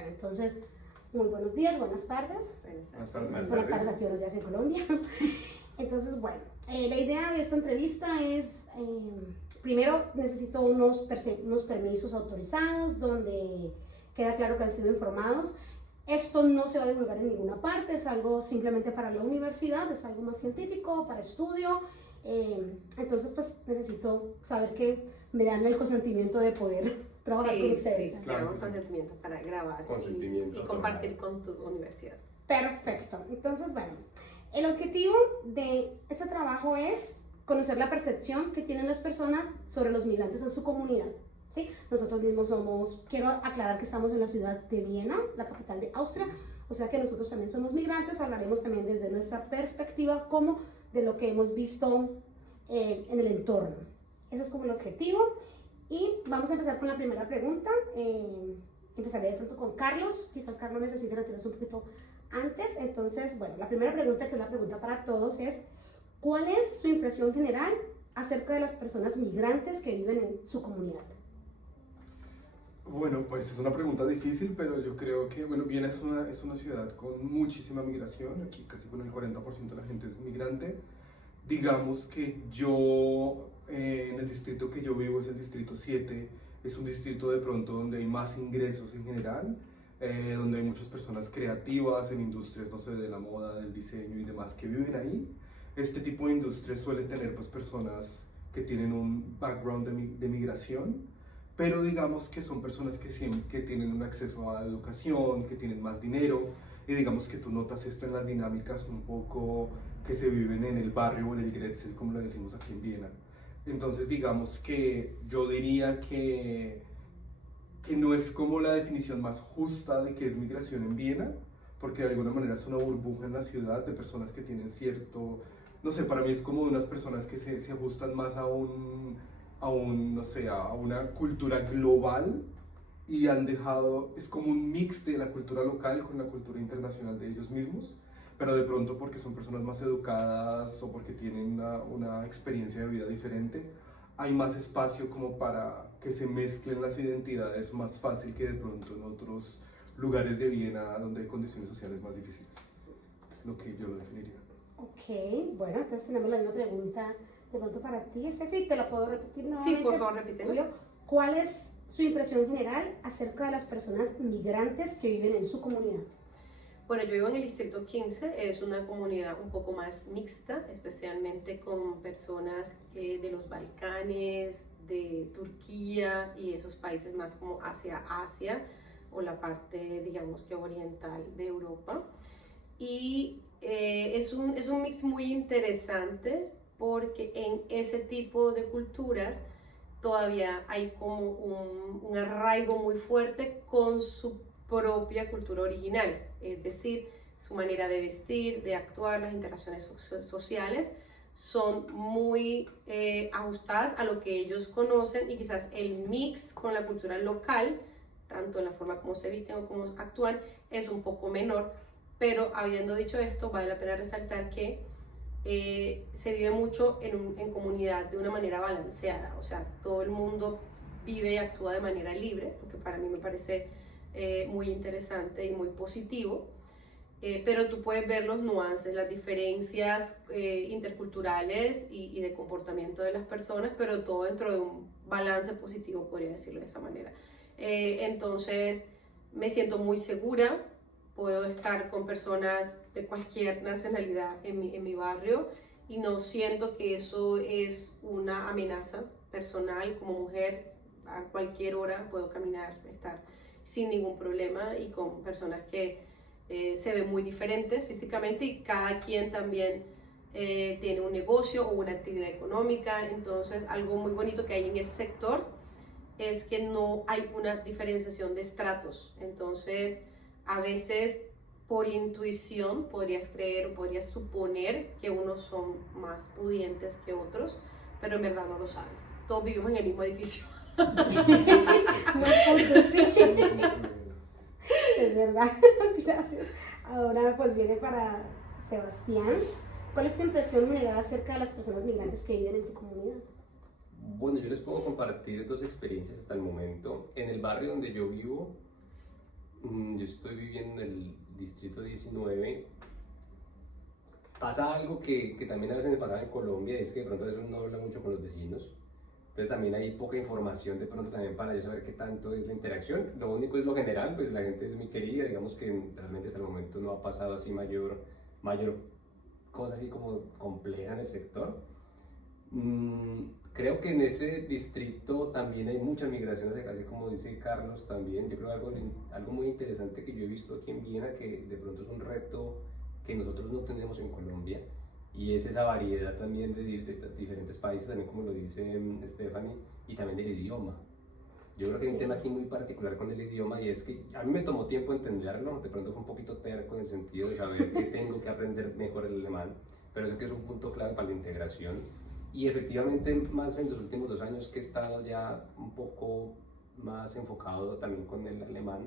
invitación. Entonces, muy buenos días, buenas tardes. Buenas tardes aquí, buenos días en Colombia. Entonces, bueno, la idea de esta entrevista es, primero necesito unos permisos autorizados donde queda claro que han sido informados. Esto no se va a divulgar en ninguna parte, es algo simplemente para la universidad, es algo más científico, para estudio. Entonces, pues necesito saber que me dan el consentimiento de poder trabajar con ustedes. Sí, claro, un consentimiento para grabar y compartir con tu universidad. Perfecto. Entonces, bueno, el objetivo de este trabajo es conocer la percepción que tienen las personas sobre los migrantes en su comunidad. ¿Sí? Nosotros mismos quiero aclarar que estamos en la ciudad de Viena, la capital de Austria, o sea que nosotros también somos migrantes, hablaremos también desde nuestra perspectiva como de lo que hemos visto en el entorno. Ese es como el objetivo y vamos a empezar con la primera pregunta. Empezaré de pronto con Carlos, quizás Carlos necesite retirarse un poquito antes. Entonces, bueno, la primera pregunta, que es la pregunta para todos, es ¿cuál es su impresión general acerca de las personas migrantes que viven en su comunidad? Bueno, pues es una pregunta difícil, pero yo creo que, bueno, Viena es una ciudad con muchísima migración, aquí casi con el 40% de la gente es migrante. Digamos que yo, en el distrito que yo vivo es el distrito 7, es un distrito de pronto donde hay más ingresos en general, donde hay muchas personas creativas en industrias, no sé, de la moda, del diseño y demás que viven ahí. Este tipo de industrias suelen tener pues personas que tienen un background de migración, pero digamos que son personas que tienen un acceso a la educación, que tienen más dinero, y digamos que tú notas esto en las dinámicas un poco que se viven en el barrio o en el Grätzl, como lo decimos aquí en Viena. Entonces digamos que yo diría que no es como la definición más justa de qué es migración en Viena, porque de alguna manera es una burbuja en la ciudad de personas que tienen cierto, no sé, para mí es como unas personas que se ajustan más no sé, a una cultura global y han dejado, es como un mix de la cultura local con la cultura internacional de ellos mismos, pero de pronto porque son personas más educadas o porque tienen una experiencia de vida diferente, hay más espacio como para que se mezclen las identidades más fácil que de pronto en otros lugares de Viena donde hay condiciones sociales más difíciles. Es lo que yo lo definiría. Ok, bueno, entonces tenemos la misma pregunta de pronto para ti, Steffi, ¿te la puedo repetir nuevamente? Sí, por favor, repítelo. ¿Cuál es su impresión general acerca de las personas migrantes que viven en su comunidad? Bueno, yo vivo en el distrito 15, es una comunidad un poco más mixta, especialmente con personas de los Balcanes, de Turquía y esos países más como hacia Asia o la parte, digamos que oriental de Europa. Y es un mix muy interesante porque en ese tipo de culturas todavía hay como un arraigo muy fuerte con su propia cultura original, es decir, su manera de vestir, de actuar, las interacciones sociales son muy ajustadas a lo que ellos conocen y quizás el mix con la cultura local, tanto en la forma como se visten o como actúan, es un poco menor, pero habiendo dicho esto, vale la pena resaltar que se vive mucho en comunidad de una manera balanceada, o sea, todo el mundo vive y actúa de manera libre, lo que para mí me parece muy interesante y muy positivo, pero tú puedes ver los nuances, las diferencias interculturales y de comportamiento de las personas, pero todo dentro de un balance positivo, podría decirlo de esa manera. Entonces, me siento muy segura, puedo estar con personas de cualquier nacionalidad en mi barrio y no siento que eso es una amenaza personal. Como mujer, a cualquier hora puedo caminar, estar sin ningún problema y con personas que se ven muy diferentes físicamente y cada quien también tiene un negocio o una actividad económica. Entonces, algo muy bonito que hay en ese sector es que no hay una diferenciación de estratos. Entonces, a veces por intuición podrías creer o podrías suponer que unos son más pudientes que otros, pero en verdad no lo sabes. Todos vivimos en el mismo edificio. Es verdad, gracias. Ahora pues viene para Sebastián. ¿Cuál es tu impresión general acerca de las personas migrantes que viven en tu comunidad? Bueno, yo les puedo compartir dos experiencias hasta el momento. En el barrio donde yo vivo, estoy viviendo en el distrito 19, pasa algo que también a veces me pasaba en Colombia, es que de pronto a veces uno no habla mucho con los vecinos. Entonces también hay poca información de pronto también para yo saber qué tanto es la interacción. Lo único es lo general, pues la gente es muy querida, digamos que realmente hasta el momento no ha pasado así mayor cosa así como compleja en el sector. Creo que en ese distrito también hay muchas migraciones, así como dice Carlos también. Yo creo algo muy interesante que yo he visto aquí en Viena, que de pronto es un reto que nosotros no tenemos en Colombia, y es esa variedad también de diferentes países, también como lo dice Stephanie, y también del idioma. Yo creo que hay un tema aquí muy particular con el idioma, y es que a mí me tomó tiempo entenderlo, de pronto fue un poquito terco en el sentido de saber que tengo que aprender mejor el alemán, pero eso que es un punto clave para la integración. Y efectivamente, más en los últimos 2 años que he estado ya un poco más enfocado también con el alemán,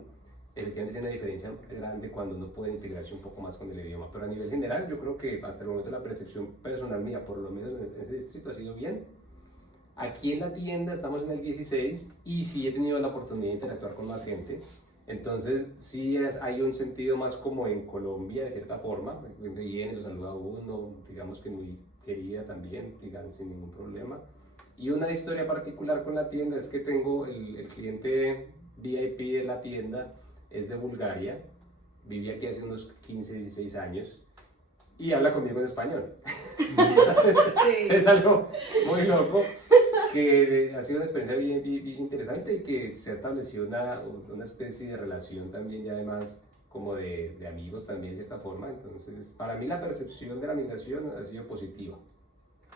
efectivamente es una diferencia grande cuando uno puede integrarse un poco más con el idioma. Pero a nivel general, yo creo que hasta el momento la percepción personal mía, por lo menos en ese distrito, ha sido bien. Aquí en la tienda estamos en el 16 y sí he tenido la oportunidad de interactuar con más gente. Entonces sí hay un sentido más como en Colombia, de cierta forma. Viene, lo saluda a uno, digamos que muy querida también, digan, sin ningún problema. Y una historia particular con la tienda es que tengo el cliente VIP de la tienda, es de Bulgaria, vive aquí hace unos 15, 16 años y habla conmigo en español. Es algo muy loco, que ha sido una experiencia bien interesante y que se ha establecido una especie de relación también, y además como de amigos también de cierta forma. Entonces, para mí la percepción de la migración ha sido positiva,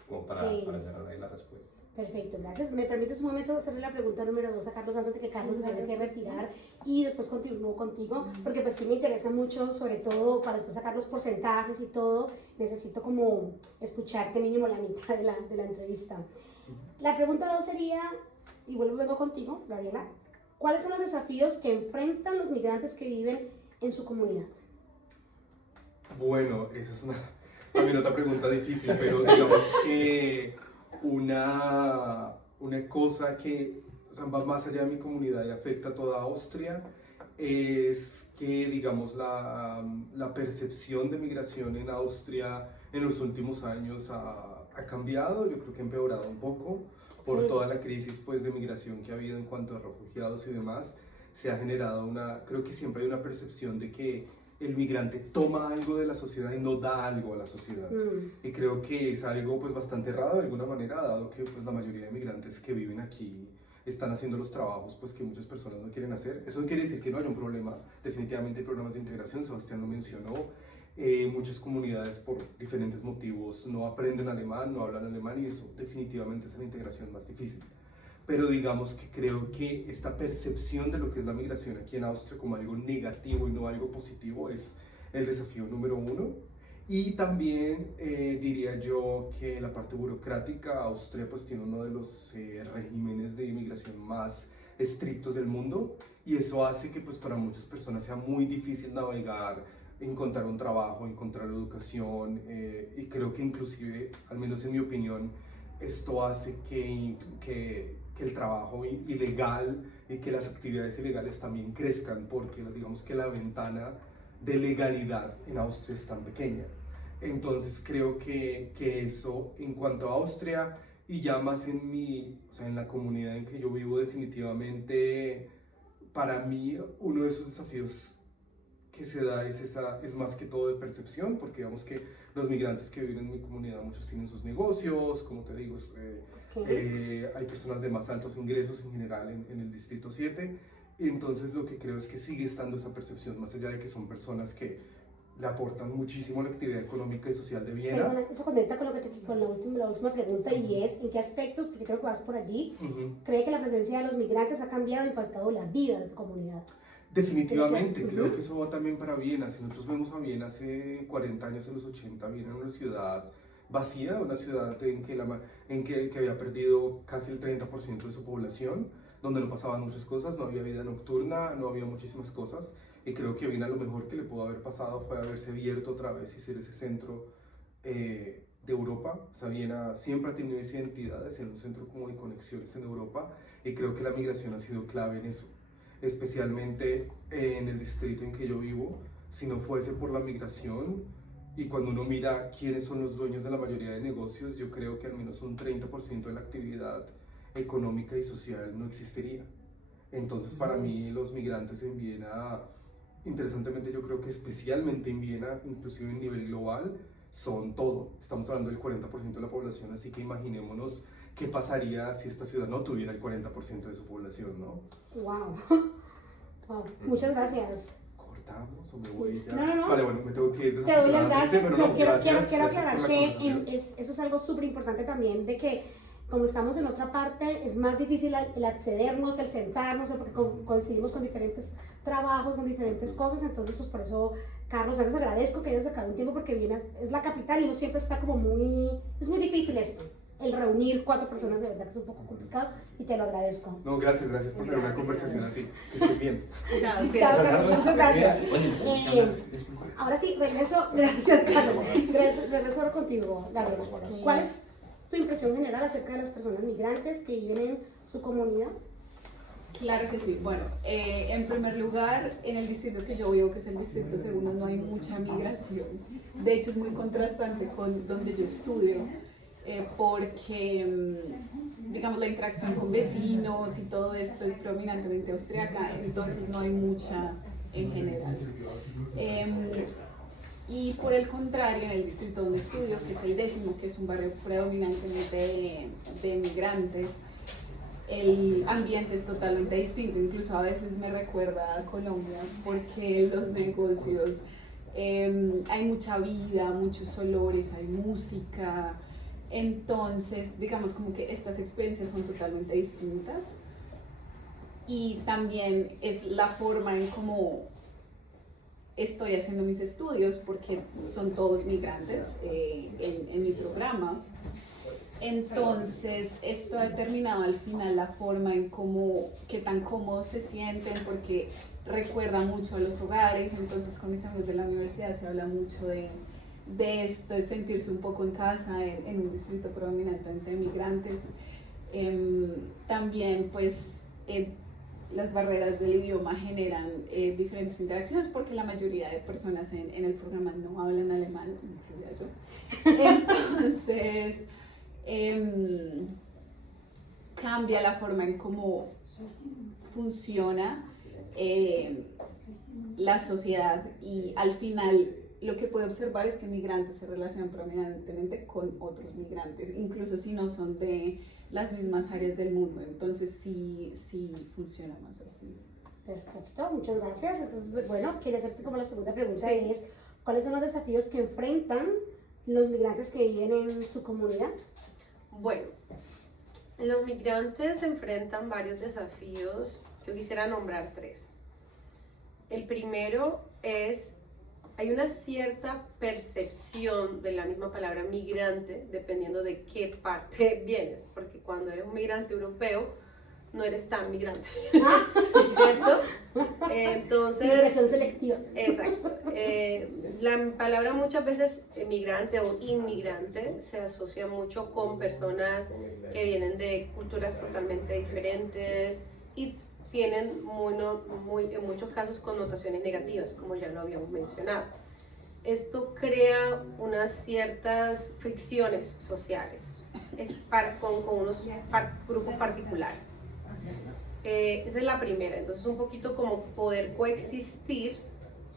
como para cerrar ahí la respuesta. Perfecto, gracias. ¿Me permites un momento hacerle la pregunta número 2 a Carlos antes de que Carlos se tenga que retirar y después continúo contigo? Porque pues sí me interesa mucho, sobre todo para después sacar los porcentajes y todo, necesito como escucharte mínimo la mitad de la entrevista. La pregunta 2 sería, y vuelvo luego contigo, Gabriela, ¿cuáles son los desafíos que enfrentan los migrantes que viven en su comunidad? Bueno, esa es también otra pregunta difícil, pero digamos que una cosa que, o sea, va más allá de mi comunidad y afecta a toda Austria es que, digamos, la percepción de migración en Austria en los últimos años ha cambiado. Yo creo que ha empeorado un poco por toda la crisis, pues, de migración que ha habido en cuanto a refugiados y demás. Se ha generado creo que siempre hay una percepción de que el migrante toma algo de la sociedad y no da algo a la sociedad. Y creo que es algo pues bastante errado de alguna manera, dado que pues la mayoría de migrantes que viven aquí están haciendo los trabajos pues que muchas personas no quieren hacer. Eso no quiere decir que no haya un problema, definitivamente hay programas de integración, Sebastián lo mencionó. Muchas comunidades por diferentes motivos no aprenden alemán, no hablan alemán, y eso definitivamente es la integración más difícil. Pero digamos que creo que esta percepción de lo que es la migración aquí en Austria como algo negativo y no algo positivo es el desafío número 1. Y también diría yo que la parte burocrática, Austria pues tiene uno de los regímenes de inmigración más estrictos del mundo, y eso hace que pues para muchas personas sea muy difícil navegar, encontrar un trabajo, encontrar educación, y creo que inclusive, al menos en mi opinión, esto hace que el trabajo ilegal y que las actividades ilegales también crezcan, porque digamos que la ventana de legalidad en Austria es tan pequeña. Entonces creo que eso en cuanto a Austria, y ya más en la comunidad en que yo vivo, definitivamente para mí uno de esos desafíos que se da es más que todo de percepción, porque digamos que los migrantes que viven en mi comunidad, muchos tienen sus negocios, como te digo, hay personas de más altos ingresos en general en el Distrito 7, y entonces lo que creo es que sigue estando esa percepción, más allá de que son personas que le aportan muchísimo a la actividad económica y social de Viena. Perdona, eso conecta con la última pregunta, y es, ¿en qué aspectos, porque creo que vas por allí, cree que la presencia de los migrantes ha cambiado, impactado la vida de tu comunidad? Definitivamente, creo que eso va también para Viena. Si nosotros vemos a Viena hace 40 años, en los 80, Viena era una ciudad vacía, una ciudad en que había perdido casi el 30% de su población, donde no pasaban muchas cosas, no había vida nocturna, no había muchísimas cosas, y creo que Viena lo mejor que le pudo haber pasado fue haberse abierto otra vez y ser ese centro de Europa. O sea, Viena siempre ha tenido esa identidad de ser un centro como de conexiones en Europa, y creo que la migración ha sido clave en eso. especialmente en el distrito en que yo vivo, si no fuese por la migración. Y cuando uno mira quiénes son los dueños de la mayoría de negocios, yo creo que al menos un 30% de la actividad económica y social no existiría. Entonces, para mí, los migrantes en Viena, interesantemente, yo creo que especialmente en Viena, inclusive en nivel global, son todo. Estamos hablando del 40% de la población, así que imaginémonos qué pasaría si esta ciudad no tuviera el 40% de su población, ¿no? Wow. Wow. Muchas gracias. ¿Cortamos o me voy ya? No. Vale, bueno, me tengo que ir. Te doy las gracias. Pero O sea, no, quiero gracias aclarar por la que conversación. eso es algo súper importante también, de que como estamos en otra parte, es más difícil el accedernos, el sentarnos, porque coincidimos con diferentes trabajos, con diferentes cosas. Entonces, pues por eso, Carlos, les agradezco que hayas sacado un tiempo, porque Viena es la capital y uno siempre está como es muy difícil esto. El reunir 4 personas, de verdad que es un poco complicado, y te lo agradezco. No, gracias por tener una conversación así. Que estén bien. Chao, Carlos, muchas gracias. Ahora sí, regreso, gracias, Carlos. Regreso ahora contigo, Gabriela. ¿Cuál es tu impresión general acerca de las personas migrantes que viven en su comunidad? Claro que sí. Bueno, en primer lugar, en el distrito que yo vivo, que es el distrito segundo, no hay mucha migración. De hecho, es muy contrastante con donde yo estudio, porque, digamos, la interacción con vecinos y todo esto es predominantemente austriaca, entonces no hay mucha en general. Y por el contrario, en el distrito donde estudio, que es el 10º, que es un barrio predominantemente de migrantes, el ambiente es totalmente distinto. Incluso a veces me recuerda a Colombia, porque los negocios, hay mucha vida, muchos olores, hay música. Entonces, digamos como que estas experiencias son totalmente distintas. Y también es la forma en cómo estoy haciendo mis estudios, porque son todos migrantes en mi programa. Entonces, esto ha determinado al final la forma en cómo, qué tan cómodos se sienten, porque recuerda mucho a los hogares. Entonces, con mis amigos de la universidad se habla mucho de esto, de sentirse un poco en casa en un distrito predominantemente de migrantes. También, pues, las barreras del idioma generan diferentes interacciones, porque la mayoría de personas en el programa no hablan alemán, incluida yo. Entonces, cambia la forma en cómo funciona la sociedad, y al final lo que puedo observar es que migrantes se relacionan predominantemente con otros migrantes, incluso si no son de las mismas áreas del mundo. Entonces sí funciona más así. Perfecto, muchas gracias. Entonces, bueno, quería hacerte como la segunda pregunta, es ¿cuáles son los desafíos que enfrentan los migrantes que viven en su comunidad? Bueno, los migrantes enfrentan varios desafíos. Yo quisiera nombrar 3. El primero es, hay una cierta percepción de la misma palabra migrante dependiendo de qué parte vienes, porque cuando eres un migrante europeo no eres tan migrante, ¿cierto? Entonces, Migración selectiva. exacto. La palabra muchas veces migrante o inmigrante se asocia mucho con personas que vienen de culturas totalmente diferentes y tienen en muchos casos connotaciones negativas, como ya lo habíamos mencionado. Esto crea unas ciertas fricciones sociales con unos grupos particulares. Esa es la primera. Entonces, un poquito como poder coexistir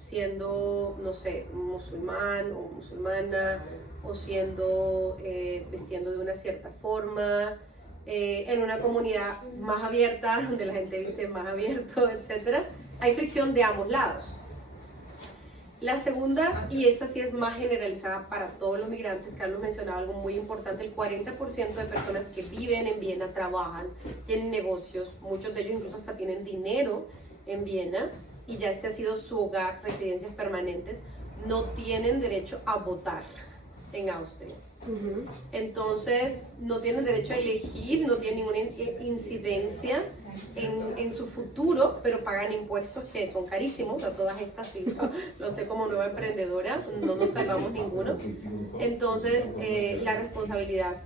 siendo, no sé, musulmán o musulmana, o vestiendo de una cierta forma, en una comunidad más abierta, donde la gente viste más abierto, etc. Hay fricción de ambos lados. La segunda, y esta sí es más generalizada para todos los migrantes, Carlos mencionaba algo muy importante: el 40% de personas que viven en Viena trabajan, tienen negocios, muchos de ellos incluso hasta tienen dinero en Viena, y ya este ha sido su hogar, residencias permanentes, no tienen derecho a votar en Austria. Entonces, no tienen derecho a elegir, no tienen ninguna incidencia en su futuro, pero pagan impuestos que son carísimos. A todas estas, sí, lo sé como nueva emprendedora, no nos salvamos ninguno. Entonces, la responsabilidad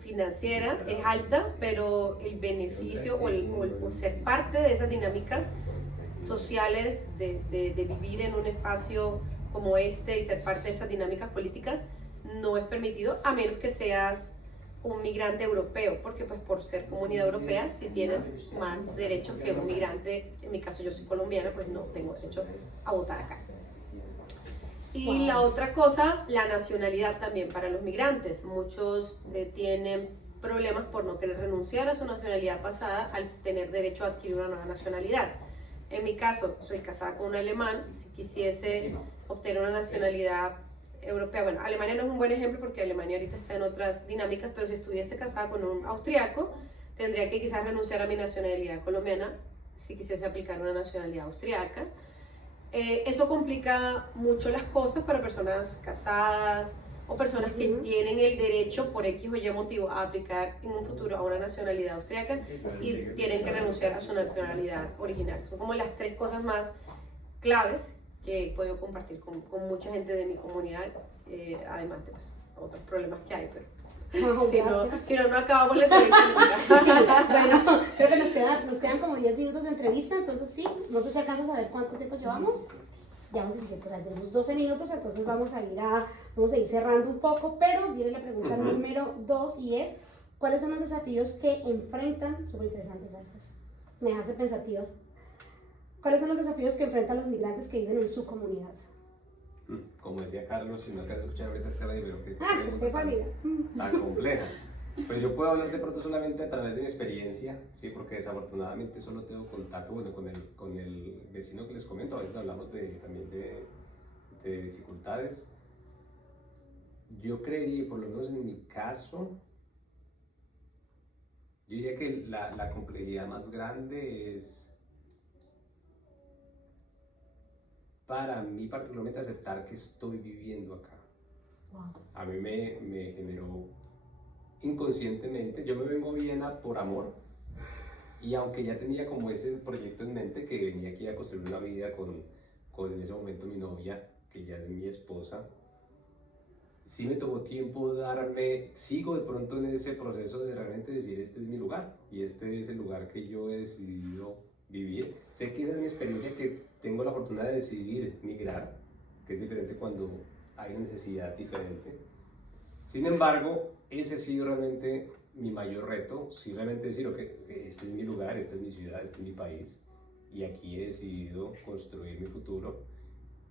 financiera es alta, pero el beneficio o ser parte de esas dinámicas sociales, de vivir en un espacio como este y ser parte de esas dinámicas políticas, no es permitido a menos que seas un migrante europeo, porque pues por ser comunidad europea sí tienes más derechos que un migrante. En mi caso yo soy colombiana, pues no tengo derecho a votar acá. Y la otra cosa, la nacionalidad también para los migrantes. Muchos tienen problemas por no querer renunciar a su nacionalidad pasada al tener derecho a adquirir una nueva nacionalidad. En mi caso, soy casada con un alemán. Si quisiese obtener una nacionalidad europea, bueno, Alemania no es un buen ejemplo porque Alemania ahorita está en otras dinámicas, pero si estuviese casada con un austriaco, tendría que quizás renunciar a mi nacionalidad colombiana si quisiese aplicar una nacionalidad austriaca. Eso complica mucho las cosas para personas casadas o personas que tienen el derecho por X o Y motivo a aplicar en un futuro a una nacionalidad austriaca y tienen que renunciar a su nacionalidad original. Son como las 3 cosas más claves que he podido compartir con mucha gente de mi comunidad, además de pues, otros problemas que hay, pero si no acabamos la entrevista. Bueno, creo que nos quedan como 10 minutos de entrevista, entonces sí, no sé si alcanzas a ver cuánto tiempo llevamos. Llevamos 17, o sea, tenemos 12 minutos, entonces vamos a ir cerrando un poco, pero viene la pregunta número 2 y es, ¿cuáles son los desafíos que enfrentan? Súper interesante, gracias. Me dejaste pensativa. ¿Cuáles son los desafíos que enfrentan los migrantes que viven en su comunidad? Como decía Carlos, si no te has escuchado ahorita este radio, pero que Estefanía. tan compleja. Pues yo puedo hablar de pronto solamente a través de mi experiencia, sí, porque desafortunadamente solo tengo contacto, bueno, con el vecino que les comento. A veces hablamos también de dificultades. Yo creería, por lo menos en mi caso, yo diría que la complejidad más grande es, para mí particularmente, aceptar que estoy viviendo acá. Wow. A mí me generó inconscientemente, yo me vengo a Viena por amor, y aunque ya tenía como ese proyecto en mente, que venía aquí a construir una vida con en ese momento mi novia, que ya es mi esposa, sí me tomó tiempo sigo de pronto en ese proceso de realmente decir, este es mi lugar, y este es el lugar que yo he decidido vivir. Sé que esa es mi experiencia, que tengo la fortuna de decidir migrar, que es diferente cuando hay una necesidad diferente. Sin embargo, ese ha sido realmente mi mayor reto, sí realmente decir, ok, este es mi lugar, esta es mi ciudad, este es mi país, y aquí he decidido construir mi futuro,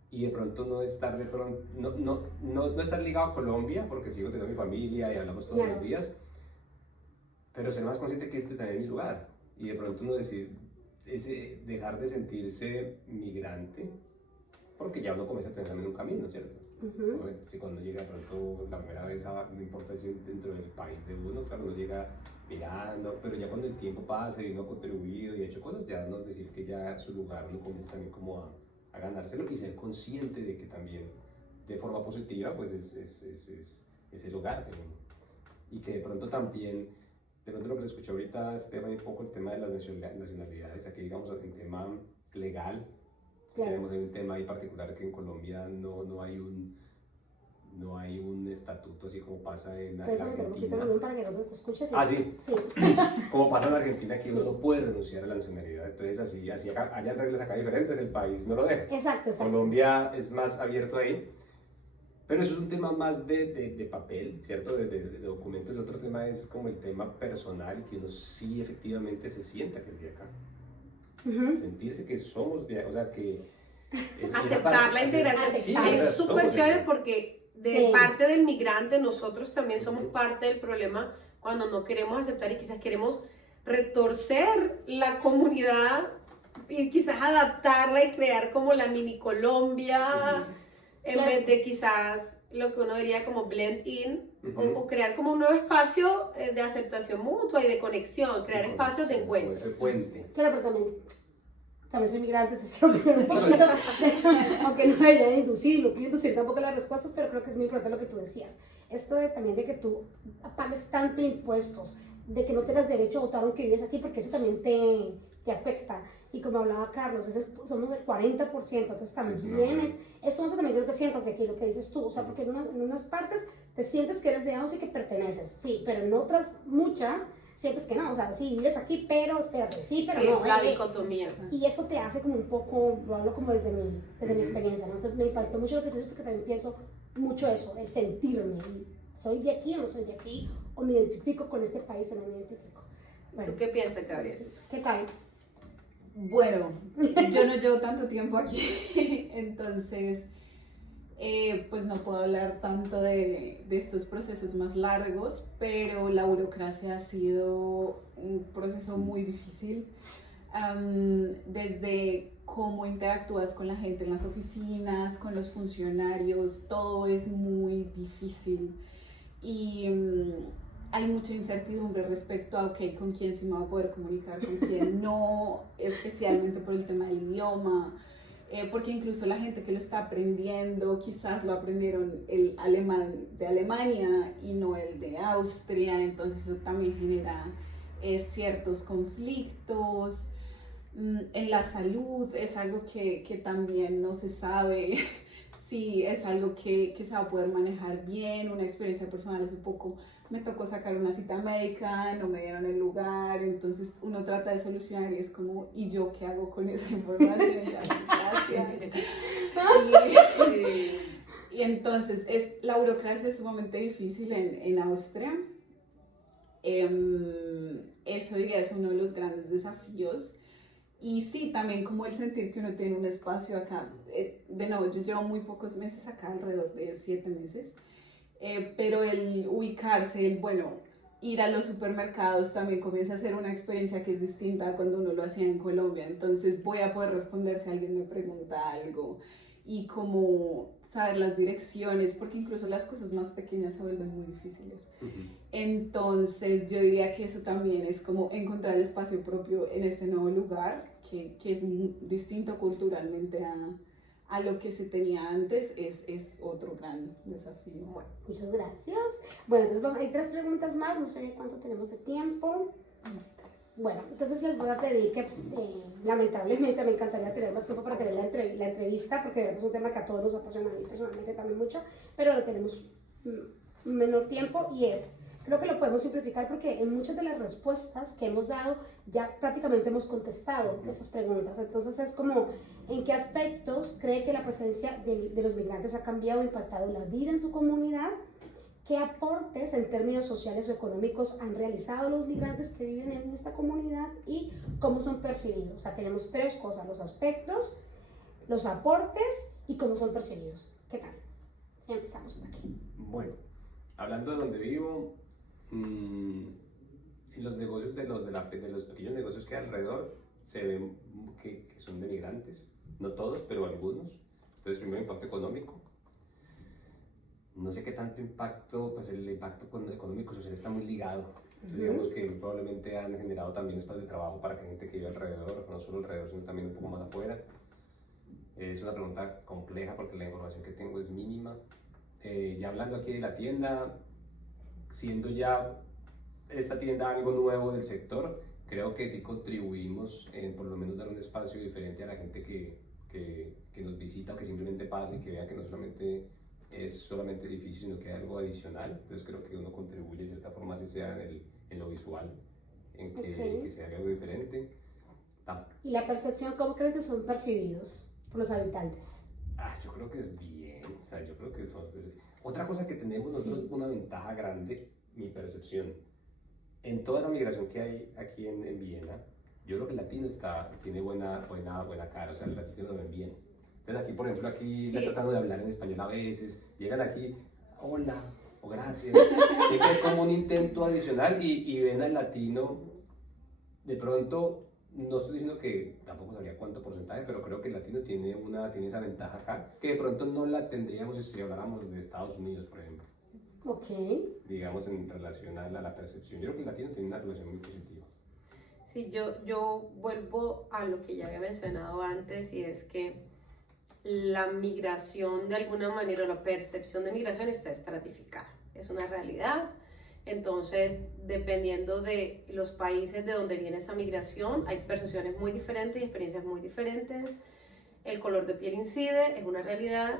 y de pronto no estar no estar ligado a Colombia, porque sigo teniendo mi familia y hablamos todos los días, pero ser más consciente que este también es mi lugar, y de pronto no dejar de sentirse migrante, porque ya uno comienza a pensar en un camino, ¿cierto? Si cuando llega de pronto la primera vez, no importa si es dentro del país de uno, claro, uno llega mirando, pero ya cuando el tiempo pasa y uno ha contribuido y ha hecho cosas, ya no decir que ya su lugar uno comienza también como a ganárselo, y ser consciente de que también de forma positiva pues es el lugar de uno. Y que de pronto también, de pronto lo que le escuché ahorita, Stephanie, un poco el tema de las nacionalidades, aquí digamos en tema legal, tenemos un tema ahí particular que en Colombia no hay un estatuto así como pasa en Argentina. Para que no te escuches. Sí. Como pasa en Argentina, que uno no puede renunciar a la nacionalidad. Entonces así hay reglas acá diferentes, el país no lo deja. Exacto. Colombia es más abierto ahí. Pero eso es un tema más de papel, ¿cierto? De documentos. El otro tema es como el tema personal, que uno sí efectivamente se sienta que es de acá. Sentirse que somos de acá, o sea, que... Aceptar la integración. Es súper chévere porque de parte del migrante nosotros también somos parte del problema cuando no queremos aceptar y quizás queremos retorcer la comunidad y quizás adaptarla y crear como la mini Colombia en vez de quizás lo que uno diría como blend in o crear como un nuevo espacio de aceptación mutua y de conexión, crear espacios de encuentro. Ese puente. Claro, pero también soy migrante, entonces quiero opinar un poquito, aunque no debería inducir, no quiero inducir tampoco las respuestas, pero creo que es muy importante lo que tú decías. Esto también de que tú pagues tanto impuestos, de que no tengas derecho a votar aunque vives aquí, porque eso también te que afecta. Y como hablaba Carlos, somos el 40%, entonces también eso también que te sientas de aquí, lo que dices tú, o sea, porque en unas partes te sientes que eres de Austria y que perteneces, sí, pero en otras muchas sientes que no, o sea, sí, vives aquí, pero espérate, sí, pero Sí, no. la dicotomía. Y eso te hace como un poco, lo hablo como desde mi experiencia, ¿no? Entonces me impactó mucho lo que tú dices porque también pienso mucho eso, el sentirme, soy de aquí o no soy de aquí, o me identifico con este país o no me identifico. Bueno, ¿Tú qué piensas, Gabriel? ¿qué tal? Bueno, yo no llevo tanto tiempo aquí, entonces pues no puedo hablar tanto de estos procesos más largos, pero la burocracia ha sido un proceso muy difícil. Desde cómo interactúas con la gente en las oficinas, con los funcionarios, todo es muy difícil y hay mucha incertidumbre respecto a, ok, con quién se me va a poder comunicar, con quién no, especialmente por el tema del idioma, porque incluso la gente que lo está aprendiendo, quizás lo aprendieron el alemán de Alemania y no el de Austria, entonces eso también genera ciertos conflictos. En la salud es algo que también no se sabe si es algo que se va a poder manejar bien. Una experiencia personal hace poco me tocó sacar una cita médica, no me dieron el lugar, entonces uno trata de solucionar y es como, ¿y yo qué hago con esa información? Gracias. Y entonces la burocracia es sumamente difícil en Austria. Eso diría es uno de los grandes desafíos. Y sí, también como el sentir que uno tiene un espacio acá. De nuevo, yo llevo muy pocos meses acá, alrededor de 7 meses, pero el ubicarse, ir a los supermercados también comienza a ser una experiencia que es distinta a cuando uno lo hacía en Colombia. Entonces voy a poder responder si alguien me pregunta algo y como saber las direcciones, porque incluso las cosas más pequeñas se vuelven muy difíciles. Entonces yo diría que eso también es como encontrar el espacio propio en este nuevo lugar, que es distinto culturalmente a lo que se tenía antes, es otro gran desafío. Bueno, muchas gracias. Bueno, entonces hay 3 preguntas más, no sé cuánto tenemos de tiempo. Bueno, entonces les voy a pedir que, lamentablemente, me encantaría tener más tiempo para tener la entrevista, porque es un tema que a todos nos apasiona, a mí personalmente también mucho, pero no tenemos menor tiempo y creo que lo podemos simplificar porque en muchas de las respuestas que hemos dado ya prácticamente hemos contestado estas preguntas. Entonces es como, ¿en qué aspectos cree que la presencia de los migrantes ha cambiado o impactado la vida en su comunidad? ¿Qué aportes en términos sociales o económicos han realizado los migrantes que viven en esta comunidad y cómo son percibidos? O sea, tenemos 3 cosas, los aspectos, los aportes y cómo son percibidos. ¿Qué tal? Si empezamos por aquí. Bueno, hablando de donde vivo, en los negocios de los pequeños negocios que hay alrededor se ven que son de migrantes, no todos, pero algunos. Entonces, primero impacto económico. No sé qué tanto impacto, pues el impacto económico social está muy ligado. Entonces, digamos que probablemente han generado también espacios de trabajo para que gente que vive alrededor, no solo alrededor, sino también un poco más afuera. Es una pregunta compleja porque la información que tengo es mínima. Ya hablando aquí de la tienda, siendo ya esta tienda algo nuevo del sector, creo que sí contribuimos en por lo menos dar un espacio diferente a la gente que nos visita o que simplemente pasa y que vea que no solamente es solamente edificio, sino que hay algo adicional. Entonces creo que uno contribuye de cierta forma, así sea en lo visual, en que se haga algo diferente. ¿Y la percepción, cómo crees que son percibidos por los habitantes? Yo creo que es bien, o sea, yo creo que otra cosa que tenemos nosotros, una ventaja grande, mi percepción, en toda esa migración que hay aquí en Viena, yo creo que el latino tiene buena cara, o sea, el latino lo ven bien. Entonces aquí, por ejemplo, aquí me tratando de hablar en español a veces, llegan aquí, hola, o gracias, siempre hay como un intento adicional y ven al latino, de pronto, no estoy diciendo que tampoco sabría cuánto porcentaje, pero creo que el latino tiene esa ventaja acá, que de pronto no la tendríamos si habláramos de Estados Unidos, por ejemplo. Ok. Digamos, en relación a la percepción. Yo creo que el latino tiene una relación muy positiva. Sí, yo vuelvo a lo que ya había mencionado antes y es que la migración de alguna manera, la percepción de migración está estratificada. Es una realidad. Entonces, dependiendo de los países de donde viene esa migración, hay percepciones muy diferentes y experiencias muy diferentes. El color de piel incide, es una realidad,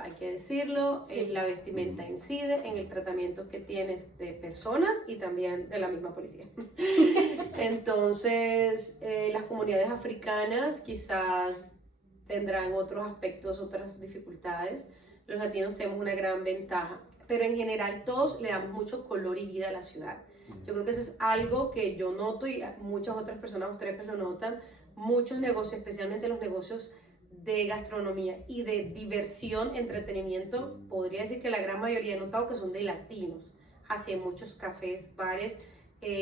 hay que decirlo. Sí. La vestimenta incide en el tratamiento que tienes de personas y también de la misma policía. Entonces, las comunidades africanas quizás tendrán otros aspectos, otras dificultades. Los latinos tenemos una gran ventaja, pero en general todos le damos mucho color y vida a la ciudad. Yo creo que eso es algo que yo noto y muchas otras personas austríacas lo notan. Muchos negocios, especialmente los negocios de gastronomía y de diversión, entretenimiento, podría decir que la gran mayoría he notado que son de latinos. Hacia muchos cafés, bares,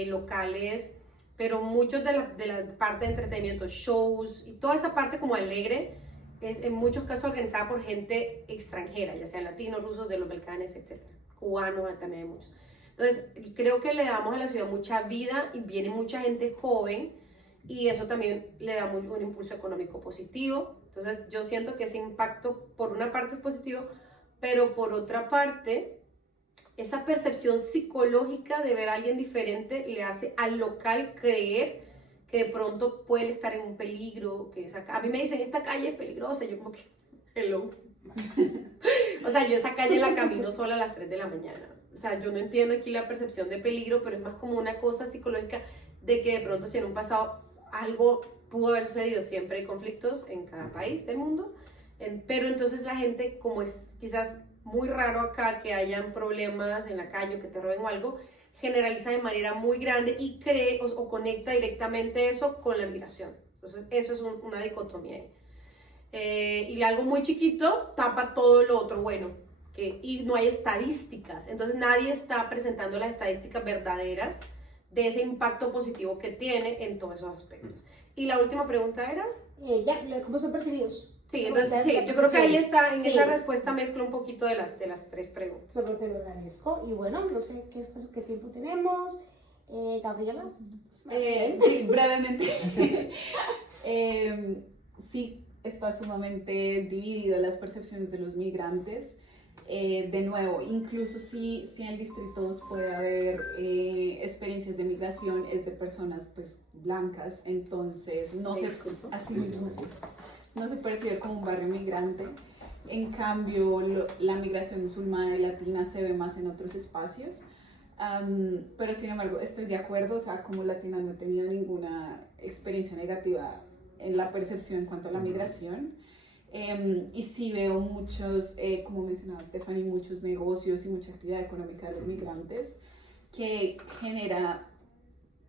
locales, pero muchos de la parte de entretenimiento, shows y toda esa parte como alegre, es en muchos casos organizada por gente extranjera, ya sea latinos, rusos, de los Balcanes, etc. Cubanos también hay muchos. Entonces, creo que le damos a la ciudad mucha vida y viene mucha gente joven y eso también le da un impulso económico positivo. Entonces, yo siento que ese impacto, por una parte es positivo, pero por otra parte, esa percepción psicológica de ver a alguien diferente le hace al local creer que de pronto puede estar en un peligro, a mí me dicen, esta calle es peligrosa, yo como que, hello. O sea, yo esa calle la camino sola a las 3 de la mañana. O sea, yo no entiendo aquí la percepción de peligro, pero es más como una cosa psicológica de que de pronto si en un pasado algo pudo haber sucedido. Siempre hay conflictos en cada país del mundo, pero entonces la gente, como es quizás muy raro acá que hayan problemas en la calle o que te roben o algo, generaliza de manera muy grande y cree o conecta directamente eso con la migración. Entonces eso es una dicotomía ahí. Y algo muy chiquito tapa todo lo otro bueno, y no hay estadísticas, entonces nadie está presentando las estadísticas verdaderas de ese impacto positivo que tiene en todos esos aspectos. Y la última pregunta era... ¿Cómo son percibidos? Sí, entonces sí, yo creo que ahí está, en esa respuesta mezclo un poquito de las 3 preguntas. Solo te lo agradezco. Y bueno, no sé qué tiempo tenemos. Gabriela. Sí, brevemente. Sí, está sumamente dividido las percepciones de los migrantes. De nuevo, incluso si en el Distrito 2 puede haber experiencias de migración, es de personas pues blancas, entonces no se percibe como un barrio migrante. En cambio, la migración musulmana y latina se ve más en otros espacios. Pero sin embargo, estoy de acuerdo, o sea, como latina no he tenido ninguna experiencia negativa en la percepción en cuanto a la migración. Y sí veo muchos, como mencionaba Stephanie, muchos negocios y mucha actividad económica de los migrantes que genera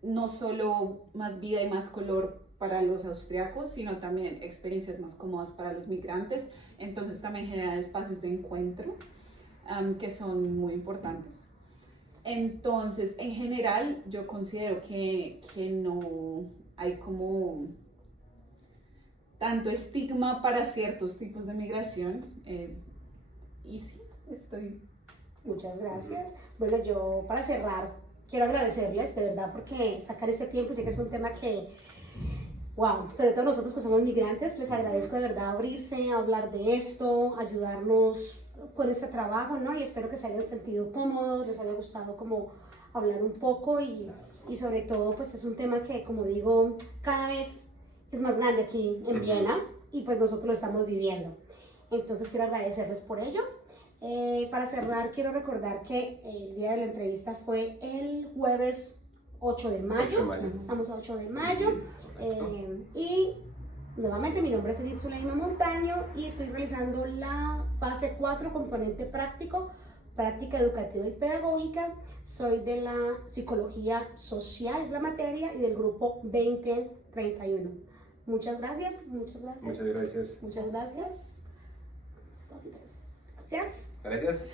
no solo más vida y más color para los austriacos, sino también experiencias más cómodas para los migrantes. Entonces también generan espacios de encuentro que son muy importantes. Entonces, en general, yo considero que no hay como tanto estigma para ciertos tipos de migración. Y sí, estoy... Muchas gracias. Bueno, yo para cerrar quiero agradecerles de verdad porque sacar este tiempo, sé que es un tema que, wow, sobre todo nosotros que somos migrantes, les agradezco de verdad abrirse, hablar de esto, ayudarnos con este trabajo, ¿no? Y espero que se hayan sentido cómodos, les haya gustado como hablar un poco y sobre todo pues es un tema que, como digo, cada vez es más grande aquí en Viena y pues nosotros lo estamos viviendo. Entonces quiero agradecerles por ello. Para cerrar, quiero recordar que el día de la entrevista fue el jueves 8 de mayo. Estamos a 8 de mayo. Y nuevamente mi nombre es Edith Zuleima Montaño y estoy realizando la fase 4, componente práctico, práctica educativa y pedagógica. Soy de la psicología social, es la materia, y del grupo 2031. Muchas gracias, muchas gracias. Muchas gracias. Muchas gracias. 2 y 3. Gracias. Gracias.